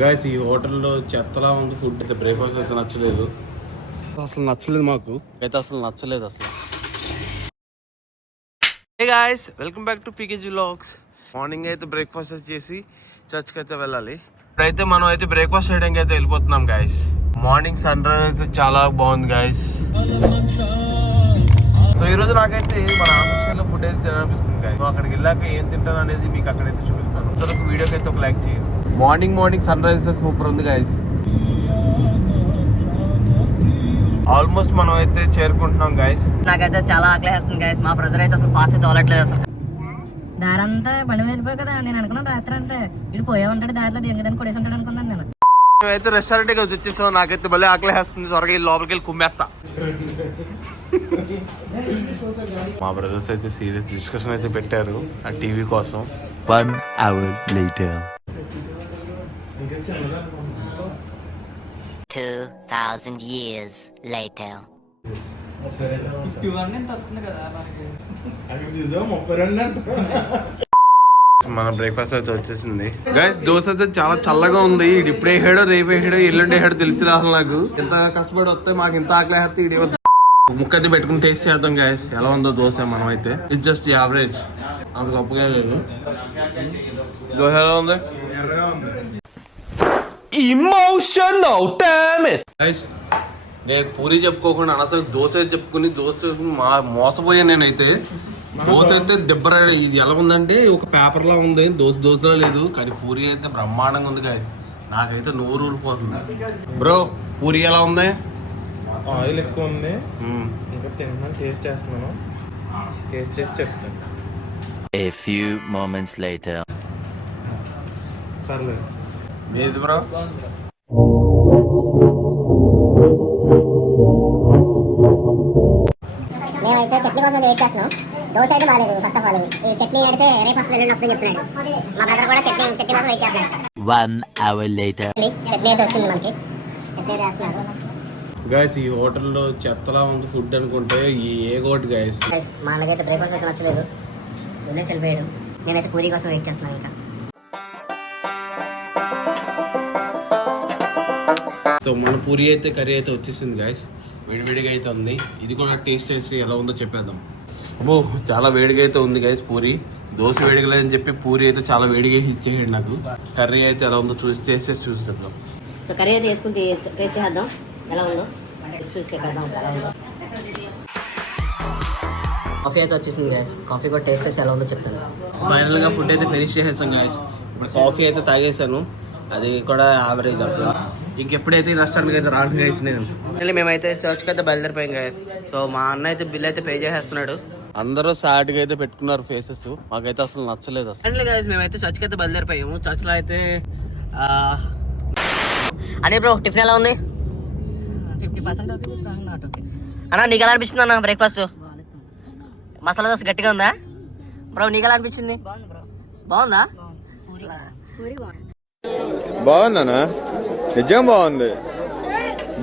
Guys ఈ హోటల్లో చెత్తలా ఉంది ఫుడ్ అయితే. బ్రేక్ఫాస్ట్ అయితే నచ్చలేదు, అసలు నచ్చలేదు మాకు అయితే, అసలు నచ్చలేదు అసలు. Hey guys, welcome back to pkg vlogs. Morning అయితే బ్రేక్ఫాస్ట్ చేసి చర్చ్కి అయితే వెళ్ళాలి. ఇప్పుడైతే మనం అయితే బ్రేక్ఫాస్ట్ చేయడానికి అయితే వెళ్ళిపోతున్నాం గాయస్. మార్నింగ్ సన్ రైజ్ అయితే చాలా బాగుంది గాయస్. సో ఈ రోజు నాకైతే మన ఆఫీస్లో ఫుడ్ అయితే తినాలనిపిస్తుంది గాయస్. అక్కడికి వెళ్ళాక ఏం తింటాను అనేది మీకు అక్కడైతే చూపిస్తాను. వీడియోకి అయితే ఒక లైక్ చేయండి. మార్నింగ్ సన్ రైజ్ సూపర్ ఉంది గాయస్. ఆల్మోస్ట్ మనం అయితే చేరుకుంటున్నాం గాయస్. నాకైతే చాలా ఆకలిస్తుంది గాయస్. మా బ్రదర్ అయితే అసలు ఫాస్ట్ తోలట్లేదు అసలు. దారంతా బండి వెళ్ళిపోయి కదా, నేను అనుకున్నాను రాత్రి అంతా ఇటు పోయే ఉంటాడు దారిలో దిగడానికి కొడేసి ఉంటాడు అనుకున్నాను నేను. మేమైతే రెస్టారెంట్ కి వచ్చేసాం. నాకైతే భలే ఆకలిస్తుంది. త్వరగా లోపలికి వెళ్ళి కుమ్మేస్తా. మా బ్రదర్స్ అయితే సీరియస్ డిస్కషన్ అయితే పెట్టారు ఆ టీవీ కోసం. 1 hour later. 2000 years later. మన బ్రేక్ఫాస్ట్ అయితే వచ్చేసింది గైస్. దోశ అయితే చాలా చల్లగా ఉంది. ఇది ఇప్పుడే వేయడో రేపు వేయడో ఎల్లుండి వేయడో తెలిసి రాదు నాకు. ఇంత కష్టపడి వస్తే మాకు ఇంత ఆకలి వేస్తే ఇది ముక్క అయితే పెట్టుకుని టేస్ట్ చేద్దాం గైస్ ఎలా ఉందో దోశ. మనం అయితే ఇది జస్ట్ యావరేజ్, అంత గొప్పగా లేదు. దోశ ఎలా ఉంది? Emotional, damn it! గైస్ నేను పూరి చెప్పుకోకుండా అసలు దోశ చెప్పుకుని దోశ మోసపోయాను నేనైతే. దోశ అయితే దెబ్బర. ఇది ఎలా ఉందంటే ఒక పేపర్ లా ఉంది, దోశలా లేదు. కానీ పూరి అయితే బ్రహ్మాండంగా ఉంది గాయస్. నాకైతే నోరు ఊరిపోతుంది. బ్రో పూరి ఎలా ఉంది? ఆయిల్ ఎక్కువ ఉంది. ఇంకా తింటున్నాను, టేస్ట్ చేస్తున్నాను. టేస్ట్ చేసి చెప్తాను. A few moments later. పర్లేదు. మీది బ్రో? మేమైతే చట్నీ కోసం వెయిట్ చేస్తున్నాం. దోశ అయితే బాగాలేదు. ఫస్ట్ ఆఫ్ ఆల్ ఈ చట్నీ అయితే రేపు వస్తుంది ఎల్లుండి వస్తుందని చెప్తున్నాడు. మా బ్రదర్ కూడా చట్నీ కోసం వెయిట్ చేస్తున్నాడు. 1 hour later. చట్నీ అయితే వచ్చింది మనకి. చట్నీ అయితే వేస్తున్నారు గైస్. ఈ హోటల్లో చెత్తలా ఉంది ఫుడ్ అనుకుంటే ఈ ఏ గోట్ గైస్. మా అన్నకైతే బ్రేక్ఫాస్ట్ అయితే నచ్చలేదు, వదిలేసి వెళ్ళిపోయాడు. నేనైతే పూరి కోసం వెయిట్ చేస్తున్నాను. ఇంకా సో మన పూరి అయితే కర్రీ అయితే వచ్చేసింది గైస్. వేడివేడిగా అయితే ఉంది. ఇది కూడా టేస్ట్ చేసి ఎలా ఉందో చెప్పేద్దాం. అబ్బో చాలా వేడిగా అయితే ఉంది గైస్ పూరి. దోశ వేడిగా లేదని చెప్పి పూరి అయితే చాలా వేడిగా ఇచ్చేయండి నాకు. కర్రీ అయితే ఎలా ఉందో టేస్ట్ చేసి చూసేద్దాం. సో కర్రీ అయితే వేసుకుని టేస్ట్ చేద్దాం ఎలా ఉందో. చూసి చెప్పేద్దాం ఎలా ఉందో. కాఫీ అయితే వచ్చేసింది గైస్. కాఫీ కూడా టేస్ట్ చేసి ఎలా ఉందో చెప్తాను. ఫైనల్గా ఫుడ్ అయితే ఫినిష్ చేసేసాం గైస్. ఇప్పుడు కాఫీ అయితే తాగేసాను, అది కూడా యావరేజ్ అసలు. ఇంకెప్పుడైతే రెస్టారెంట్కి అయితే రాను గైస్ నేను. మేమైతే చర్చ్కి అయితే బయలుదేరిపోయాం గాయస్. సో మా అన్న అయితే బిల్ అయితే పే చేసేస్తున్నాడు. అందరూ సాడ్గా అయితే పెట్టుకున్నారు ఫేసెస్. మాకైతే అసలు నచ్చలేదు అసలు. ఫైనల్లీ గాయస్ మేమైతే చర్చ్కి అయితే బయలుదేరిపోయాము. చర్చ్లో అయితే అదే బ్రో టిఫిన్ ఎలా ఉంది? 50% అన్న నీకు ఎలా అనిపించింది అన్న బ్రేక్ఫాస్ట్? మసాలా దోశ గట్టిగా ఉందా బ్రో? నీకు ఎలా అనిపించింది? బాగుందా? బాగుందనా? నిజం బాగుంది.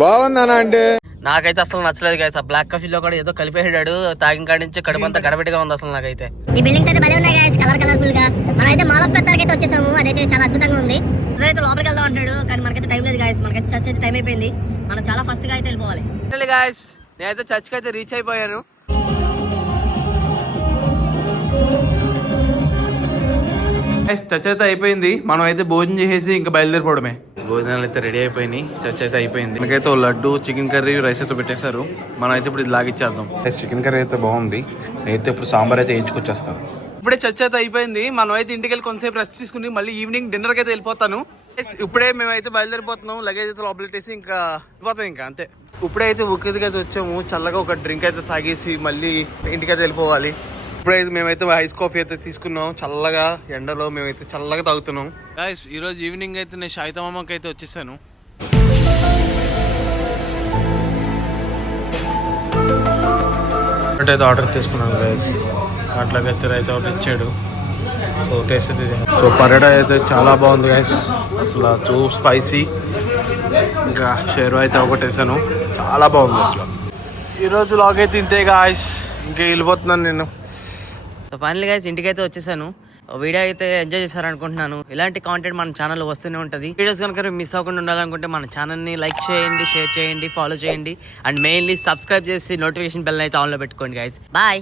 బాగుందనా అంటే నాకైతే అసలు నచ్చలేదు గాయస్. ఆ బ్లాక్ కాఫీలో కూడా ఏదో కలిపేసాడు. తాగిన కాడి నుంచి కడుపు అంతా గడబెట్టిగా ఉంది అసలు నాకైతే. ఈ బిల్డింగ్స్ అయితే భలే ఉన్నాయి గైస్, కలర్ఫుల్ గా. మనమైతే మాల్ ఆఫ్ పెత్తర్కి అయితే వచ్చేసాము. అదైతే చాలా అద్భుతంగా ఉంది. అదైతే లోపలికి వెళ్దాం అంటాడు, కానీ మనకైతే టైం లేదు గాయస్. మనకైతే చర్చ్ అయితే టైం అయిపోయింది. మనం చాలా ఫస్ట్ గా అయితే వెళ్ళిపోవాలి. గాయస్ నేనైతే చర్చ్కి అయితే రీచ్ అయిపోయాను. చర్చ్ అయితే అయిపోయింది. మనం అయితే భోజనం చేసేసి ఇంకా బయలుదేరిపోవడమే. భోజనాలు అయితే రెడీ అయిపోయినాయి. చర్చ్ అయితే అయిపోయింది. మనకైతే లడ్డు, చికెన్ కర్రీ, రైస్ అయితే పెట్టేశారు. మనం అయితే ఇప్పుడు ఇది లాగిచ్చేద్దాం. చికెన్ కర్రీ అయితే బాగుంది. నేనైతే ఇప్పుడు సాంబార్ అయితే వేయించుకొచ్చేస్తాను. ఇప్పుడే చర్చ్ అయితే అయిపోయింది. మనం అయితే ఇంటికి వెళ్ళి కొంతసేపు రెస్ట్ తీసుకుని మళ్ళీ ఈవినింగ్ డిన్నర్కి అయితే వెళ్ళిపోతాను. ఇప్పుడే మేమైతే బయలుదేరిపోతున్నాం. లగేజ్ అయితే లోపలెట్టేసి ఇంకా వెళ్ళిపోతాం. ఇంకా అంతే. ఇప్పుడైతే ఉక్కిదికి అయితే వచ్చాము. చల్లగా ఒక డ్రింక్ అయితే తాగేసి మళ్ళీ ఇంటికైతే వెళ్ళిపోవాలి. ఇప్పుడైతే మేమైతే ఐస్ కాఫీ అయితే తీసుకున్నాం. చల్లగా ఎండలో మేమైతే చల్లగా తాగుతున్నాం. గైస్ ఈ రోజు ఈవినింగ్ అయితే నేను షాయితమ్మకి అయితే వచ్చేసాను. అయితే ఆర్డర్ చేసుకున్నాను గైస్. అట్లాగైతే రైతే ఒకటి ఇచ్చాడు. సో టేస్ట్ అయితే సో పరోటా అయితే చాలా బాగుంది గైస్. అసలు టూ స్పైసీ. ఇంకా షేర్వా అయితే ఒకటి వేసాను, చాలా బాగుంది అసలు. ఈరోజు లాగ్ అయితే ఇంతే గాయస్. ఇంకా వెళ్ళిపోతున్నాను నేను. సో ఫైనల్ గైస్ ఇంటికి అయితే వచ్చేసాను. వీడియో అయితే ఎంజాయ్ చేశారనుకుంటున్నాను. ఇలాంటి కాంటెంట్ మన ఛానల్లో వస్తూనే ఉంటుంది. వీడియోస్ కనుక మిస్ అవ్వకుండా ఉండాలనుకుంటే మన ఛానల్ని లైక్ చేయండి, షేర్ చేయండి, ఫాలో చేయండి అండ్ మెయిన్లీ సబ్స్క్రైబ్ చేసి నోటిఫికేషన్ బెల్ అయితే ఆన్లో పెట్టుకోండి గైస్. బాయ్.